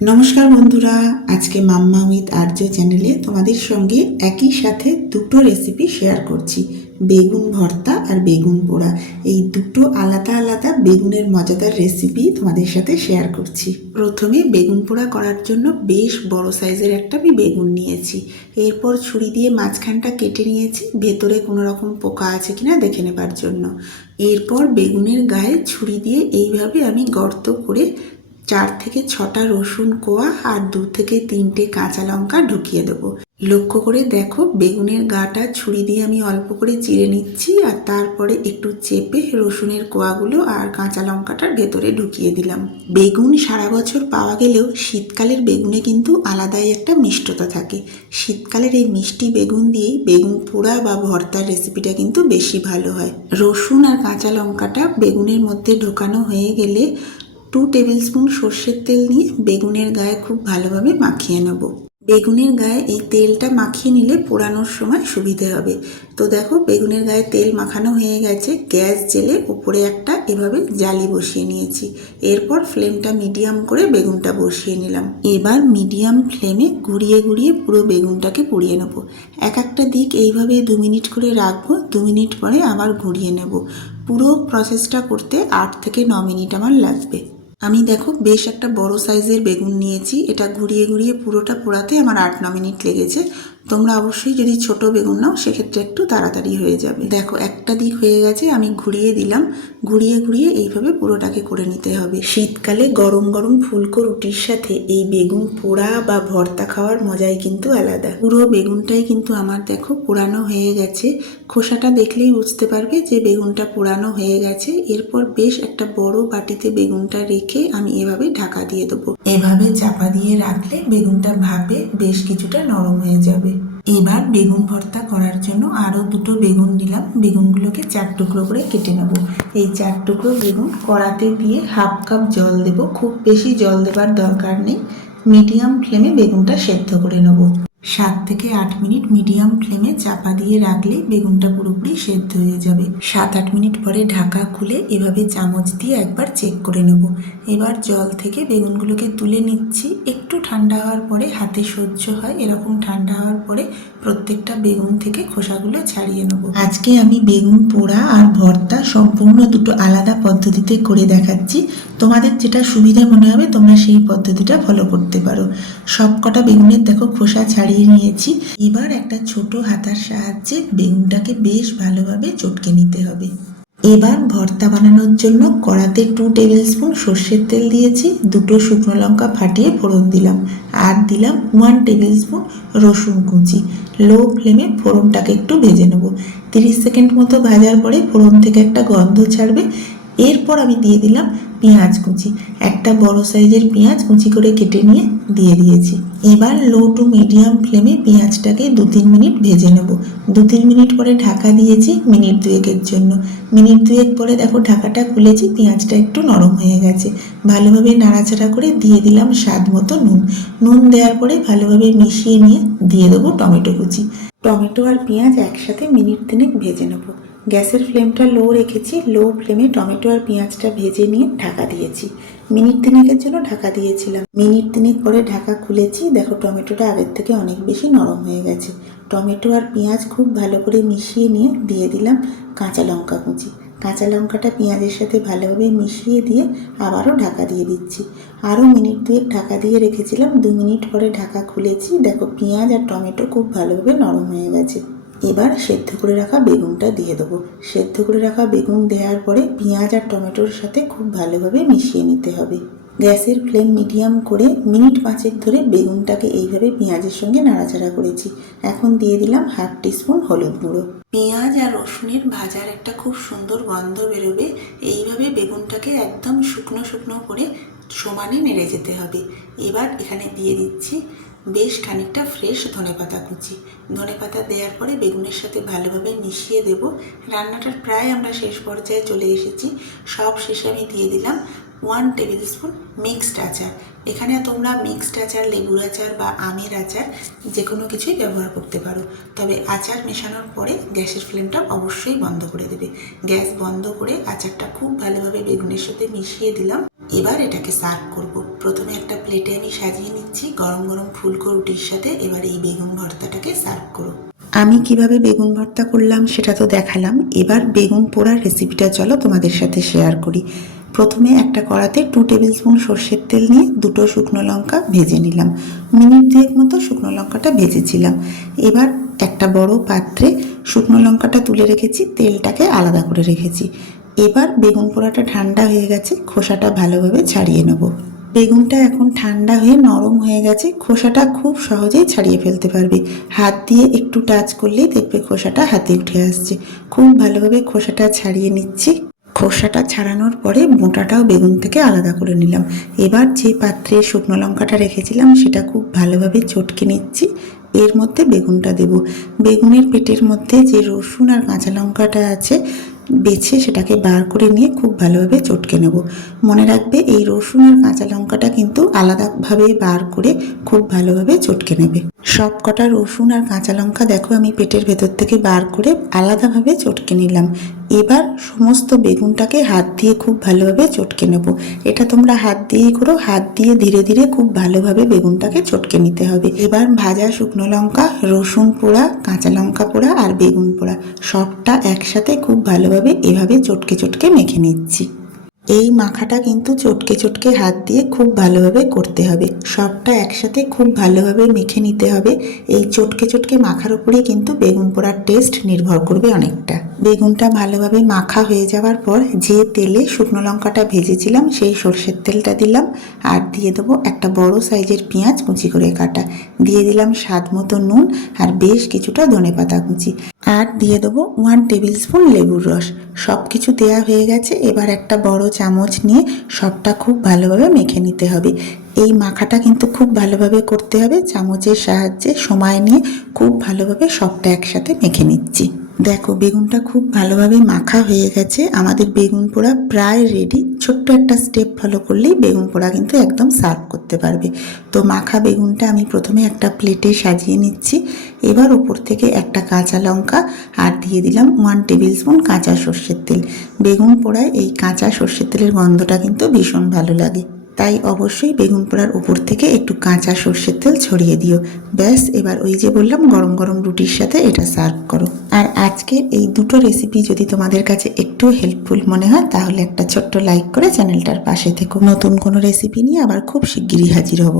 নমস্কার বন্ধুরা, আজকে মাম্মা উইথ আর্য চ্যানেলে তোমাদের সঙ্গে একই সাথে দুটো রেসিপি শেয়ার করছি। বেগুন ভর্তা আর বেগুন পোড়া, এই দুটো আলাদা আলাদা বেগুনের মজাদার রেসিপি তোমাদের সাথে শেয়ার করছি। প্রথমে বেগুন পোড়া করার জন্য বেশ বড় সাইজের একটা আমি বেগুন নিয়েছি। এরপর ছুরি দিয়ে মাঝখানটা কেটে নিয়েছি, ভেতরে কোনো রকম পোকা আছে কিনা দেখে নেবার জন্য। এরপর বেগুনের গায়ে ছুরি দিয়ে এইভাবে আমি গর্ত করে 4 থেকে 6টা রসুন কোয়া আর 2 থেকে 3টে কাঁচা লঙ্কা ঢুকিয়ে দেবো। লক্ষ্য করে দেখো, বেগুনের গাটা ছুরি দিয়ে আমি অল্প করে চিড়ে নিচ্ছি আর তারপরে একটু চেপে রসুনের কোয়াগুলো আর কাঁচা লঙ্কাটার ভেতরে ঢুকিয়ে দিলাম। বেগুন সারা বছর পাওয়া গেলেও শীতকালের বেগুনে কিন্তু আলাদাই একটা মিষ্টতা থাকে। শীতকালের এই মিষ্টি বেগুন দিয়েই বেগুন পোড়া বা ভর্তার রেসিপিটা কিন্তু বেশি ভালো হয়। রসুন আর কাঁচা লঙ্কাটা বেগুনের মধ্যে ঢোকানো হয়ে গেলে 2 টেবিল স্পুন সর্ষের তেল নিয়ে বেগুনের গায়ে খুব ভালোভাবে মাখিয়ে নেব। বেগুনের গায়ে এই তেলটা মাখিয়ে নিলে পোড়ানোর সময় সুবিধে হবে। তো দেখো, বেগুনের গায়ে তেল মাখানো হয়ে গেছে। গ্যাস জেলে উপরে একটা এভাবে জালি বসিয়ে নিয়েছি। এরপর ফ্লেমটা মিডিয়াম করে বেগুনটা বসিয়ে নিলাম। এবার মিডিয়াম ফ্লেমে ঘুরিয়ে ঘুরিয়ে পুরো বেগুনটাকে পুড়িয়ে নেব। এক একটা দিক এইভাবে 2 মিনিট করে রাখবো, 2 মিনিট পরে আবার ঘুরিয়ে নেব। পুরো প্রসেসটা করতে 8 থেকে 9 মিনিট আমার লাগবে। আমি দেখো বেশ একটা বড় সাইজের বেগুন নিয়েছি। এটা ঘুরিয়ে ঘুরিয়ে পুরোটা পোড়াতে আমার 8-9 মিনিট লেগেছে। তোমরা অবশ্যই যদি ছোট বেগুন নাও সেক্ষেত্রে একটু তাড়াতাড়ি হয়ে যাবে। দেখো একটা দিক হয়ে গেছে, আমি ঘুরিয়ে দিলাম। ঘুরিয়ে ঘুরিয়ে এইভাবে পুরোটাকে করে নিতে হবে। শীতকালে গরম গরম ফুলকো রুটির সাথে এই বেগুন পোড়া বা ভর্তা খাওয়ার মজাই কিন্তু আলাদা। পুরো বেগুনটাই কিন্তু আমার দেখো পোড়ানো হয়ে গেছে। খোসাটা দেখলেই বুঝতে পারবে যে বেগুনটা পোড়ানো হয়ে গেছে। এরপর বেশ একটা বড় বাটিতে বেগুনটা রেখে আমি এভাবে ঢাকা দিয়ে দেবো। এভাবে চাপা দিয়ে রাখলে বেগুনটা ভাপে বেশ কিছুটা নরম হয়ে যাবে। এবার বেগুন ভর্তা করার জন্য আরও 2টো বেগুন নিলাম। বেগুনগুলোকে 4 টুকরো করে কেটে নেব। এই 4 টুকরো বেগুন কড়াতে দিয়ে 1/2 কাপ জল দেব। খুব বেশি জল দেবার দরকার নেই। মিডিয়াম ফ্লেমে বেগুনটা সেদ্ধ করে নেব। 7 থেকে 8 মিনিট মিডিয়াম ফ্লেমে চাপা দিয়ে রাখলে বেগুনটা পুরোপুরি সেদ্ধ হয়ে যাবে। 7-8 মিনিট পরে ঢাকা খুলে এভাবে চামচ দিয়ে একবার চেক করে নেব। এবার জল থেকে বেগুনগুলোকে তুলে নিচ্ছি। একটু ঠান্ডা হওয়ার পরে, হাতে সহ্য হয় এরকম ঠান্ডা হওয়ার পরে প্রত্যেকটা বেগুন থেকে খোসাগুলো ছাড়িয়ে নেব। আজকে আমি বেগুন পোড়া আর ভর্তা সম্পূর্ণ দুটো আলাদা পদ্ধতিতে করে দেখাচ্ছি। তোমাদের যেটা সুবিধা মনে হবে তোমরা সেই পদ্ধতিটা ফলো করতে পারো। সব কটা বেগুনের দেখো খোসা ছাড়িয়ে নিয়েছি। এবার একটা ছোট হাতার সাহায্যে বেগুনটাকে বেশ ভালোভাবে চটকে নিতে হবে। এবার ভর্তা বানানোর জন্য কড়াতে 2 টেবিল স্পুন সর্ষের তেল দিয়েছি। 2টো শুকনো লঙ্কা ফাটিয়ে ফোড়ন দিলাম আর দিলাম 1 টেবিল স্পুন রসুন কুচি। লো ফ্লেমে ফোড়নটাকে একটু ভেজে নেব। 30 সেকেন্ড মতো ভাজার পরে ফোড়ন থেকে একটা গন্ধ ছাড়বে। এরপর আমি দিয়ে দিলাম পেঁয়াজ কুচি। একটা বড় সাইজের পেঁয়াজ কুচি করে কেটে নিয়ে দিয়ে দিয়েছি। এবার লো টু মিডিয়াম ফ্লেমে পেঁয়াজটাকে 2-3 মিনিট ভেজে নেব। 2-3 মিনিট পরে ঢাকা দিয়েছি মিনিট 2-এর জন্য। মিনিট 2 পরে দেখো ঢাকাটা খুলেছি, পেঁয়াজটা একটু নরম হয়ে গেছে। ভালোভাবে নাড়াচাড়া করে দিয়ে দিলাম স্বাদ মতো নুন। নুন দেওয়ার পরে ভালোভাবে মিশিয়ে নিয়ে দিয়ে দেবো টমেটো কুচি। টমেটো আর পেঁয়াজ একসাথে মিনিট 3 ভেজে নেব। গ্যাসের ফ্লেমটা লো রেখেছি। লো ফ্লেমে টমেটো আর পেঁয়াজটা ভেজে নিয়ে ঢাকা দিয়েছি। মিনিট 3-এর জন্য ঢাকা দিয়েছিলাম। মিনিট 3 পরে ঢাকা খুলেছি। দেখো টমেটোটা আগের থেকে অনেক বেশি নরম হয়ে গেছে। টমেটো আর পেঁয়াজ খুব ভালো করে মিশিয়ে নিয়ে দিয়ে দিলাম কাঁচা লঙ্কা কুচি। কাঁচা লঙ্কাটা পেঁয়াজের সাথে ভালোভাবে মিশিয়ে দিয়ে আবারও ঢাকা দিয়ে দিচ্ছি। আরও মিনিট 2 ঢাকা দিয়ে রেখেছিলাম। 2 মিনিট পরে ঢাকা খুলেছি। দেখো পেঁয়াজ আর টমেটো খুব ভালোভাবে নরম হয়ে গেছে। এবার সেদ্ধ করে রাখা বেগুনটা দিয়ে দেবো। সেদ্ধ করে রাখা বেগুন দেওয়ার পরে পেঁয়াজ আর টমেটোর সাথে খুব ভালোভাবে মিশিয়ে নিতে হবে। গ্যাসের ফ্লেম মিডিয়াম করে মিনিট 5 ধরে বেগুনটাকে এইভাবে পেঁয়াজের সঙ্গে নাড়াচাড়া করেছি। এখন দিয়ে দিলাম 1/2 টিস্পুন হলুদ গুঁড়ো। পেঁয়াজ আর রসুনের ভাজার একটা খুব সুন্দর গন্ধ বেরোবে। এইভাবে বেগুনটাকে একদম শুকনো শুকনো করে সমানে নেড়ে যেতে হবে। এবার এখানে দিয়ে দিচ্ছি বেশ খানিকটা ফ্রেশ ধনেপাতা কুচি। ধনেপাতা দেওয়ার পরে বেগুনের সাথে ভালোভাবে মিশিয়ে দেব। রান্নাটার প্রায় আমরা শেষ পর্যায়ে চলে এসেছি। সব শেষে আমি দিয়ে দিলাম 1 টেবিল স্পুন মিক্সড আচার। এখানে তোমরা মিক্সড আচার, লেবুর আচার বা আমের আচার যে কোনো কিছুই ব্যবহার করতে পারো। তবে আচার মেশানোর পরে গ্যাসের ফ্লেমটা অবশ্যই বন্ধ করে দেবে। গ্যাস বন্ধ করে আচারটা খুব ভালোভাবে বেগুনের সাথে মিশিয়ে দিলাম। এবার এটাকে সার্ভ করব। প্রথমে একটা প্লেটে আমি সাজিয়ে নিচ্ছি গরম গরম ফুলকো রুটির সাথে। এবার এই বেগুন ভর্তাটাকে সার্ভ করো। আমি কিভাবে বেগুন ভর্তা করলাম সেটা তো দেখালাম। এবার বেগুন পোড়ার রেসিপিটা চলো তোমাদের সাথে শেয়ার করি। প্রথমে একটা কড়াতে 2 টেবিল স্পুন সর্ষের তেল নিয়ে 2টো শুকনো লঙ্কা ভেজে নিলাম। মিনিট 2 মতো শুকনো লঙ্কাটা ভেজেছিলাম। এবার একটা বড় পাত্রে শুকনো লঙ্কাটা তুলে রেখেছি, তেলটাকে আলাদা করে রেখেছি। এবার বেগুন পোড়াটা ঠান্ডা হয়ে গেছে, খোসাটা ভালোভাবে ছাড়িয়ে নেব। বেগুনটা এখন ঠান্ডা হয়ে নরম হয়ে গেছে, খোসাটা খুব সহজেই ছাড়িয়ে ফেলতে পারবে। হাত দিয়ে একটু টাচ করলেই দেখবে খোসাটা হাতে উঠে আসছে। খুব ভালোভাবে খোসাটা ছাড়িয়ে নিচ্ছি। খোসাটা ছাড়ানোর পরে মোটাটাও বেগুন থেকে আলাদা করে নিলাম। এবার যে পাত্রে শুকনো লঙ্কাটা রেখেছিলাম সেটা খুব ভালোভাবে চটকে নিচ্ছি। এর মধ্যে বেগুনটা দেব। বেগুনের পেটের মধ্যে যে রসুন আর কাঁচা লঙ্কাটা আছে বেছে সেটাকে বার করে নিয়ে খুব ভালোভাবে চটকে নেব। মনে রাখবে এই রসুন আর কাঁচা লঙ্কাটা কিন্তু আলাদাভাবে বার করে খুব ভালোভাবে চটকে নেবে। সব কটা রসুন আর কাঁচা লঙ্কা দেখো আমি পেটের ভেতর থেকে বার করে আলাদাভাবে চটকে নিলাম। এবার সমস্ত বেগুনটাকে হাত দিয়ে খুব ভালোভাবে চটকে নেব। এটা তোমরা হাত দিয়েই করো, হাত দিয়ে ধীরে ধীরে খুব ভালোভাবে বেগুনটাকে চটকে নিতে হবে। এবার ভাজা শুকনো লঙ্কা, রসুন পোড়া, কাঁচা লঙ্কা পোড়া আর বেগুন পোড়া সবটা একসাথে খুব ভালোভাবে এভাবে চটকে চটকে মেখে নিচ্ছি। এই মাখাটা কিন্তু চটকে চটকে হাত দিয়ে খুব ভালোভাবে করতে হবে। সবটা একসাথে খুব ভালোভাবে মেখে নিতে হবে। এই চটকে চটকে মাখার উপরেই কিন্তু বেগুন পোড়ার টেস্ট নির্ভর করবে অনেকটা। বেগুনটা ভালোভাবে মাখা হয়ে যাওয়ার পর যে তেলে শুকনো লঙ্কাটা ভেজেছিলাম সেই সর্ষের তেলটা দিলাম। আর দিয়ে দেবো একটা বড় সাইজের পেঁয়াজ কুচি করে কাটা। দিয়ে দিলাম স্বাদ মতো নুন আর বেশ কিছুটা ধনেপাতা কুচি। আর দিয়ে দেবো 1 টেবিল স্পুন লেবুর রস। সব কিছু দেওয়া হয়ে গেছে। এবার একটা বড় চামচ নিয়ে সবটা খুব ভালোভাবে মেখে নিতে হবে। এই মাখাটা কিন্তু খুব ভালোভাবে করতে হবে। চামচের সাহায্যে সময় নিয়ে খুব ভালোভাবে সবটা একসাথে মেখে নিচ্ছি। দেখো বেগুনটা খুব ভালোভাবে মাখা হয়ে গেছে। আমাদের বেগুন পোড়া প্রায় রেডি। ছোট্ট একটা স্টেপ ফলো করলেই বেগুন পোড়া কিন্তু একদম সার্ভ করতে পারবে। তো মাখা বেগুনটা আমি প্রথমে একটা প্লেটে সাজিয়ে নিচ্ছি। এবার ওপর থেকে একটা কাঁচা লঙ্কা আর দিয়ে দিলাম 1 টেবিল স্পুন কাঁচা সর্ষের তেল। বেগুন পোড়ায় এই কাঁচা সর্ষের তেলের গন্ধটা কিন্তু ভীষণ ভালো লাগে। তাই অবশ্যই বেগুন পোড়ার উপর থেকে একটু কাঁচা সর্ষের তেল ছড়িয়ে দিও। ব্যাস, এবার ওই যে বললাম গরম গরম রুটির সাথে এটা সার্ভ করো। আর আজকে এই দুটো রেসিপি যদি তোমাদের কাছে একটু হেল্পফুল মনে হয় তাহলে একটা ছোট্ট লাইক করে চ্যানেলটার পাশে থেকো। নতুন কোনো রেসিপি নিয়ে আবার খুব শিগগিরই হাজির হব।